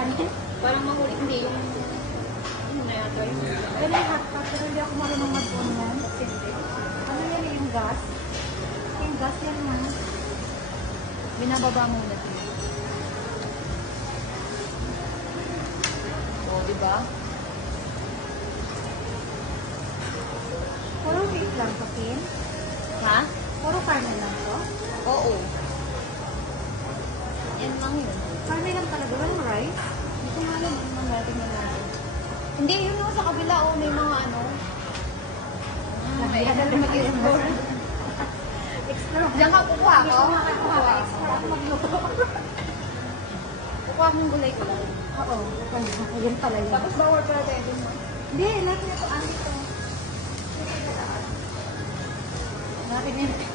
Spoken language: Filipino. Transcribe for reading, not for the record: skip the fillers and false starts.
kanin. Parang mahuli, hindi yung na yata yung Ay, may hot pot, pero hindi ako marunong mag-on yan. Ano yan yung gas? Yung gas yan na. binababa muna siya. O, diba? Puro meat lang to, Kim. Ha? Puro karne lang to. Oo. Yan lang yun. Karne lang talaga, walang rice. Hindi ko nga alam yung mga natin na natin. Hindi, yun lang sa kabila, oh, may mga ano. May Nagdadala mag-explore. Explore. Diyan ka, kukuha ko. Gusto mo makakuha ka. Explore ako magluto. Kukuha kong gulay ko lang. Oo. Ayun pala yun. Tapos bawal pala tayo dun mo. Hindi, lahat na ito. Ano ito? Natin yun.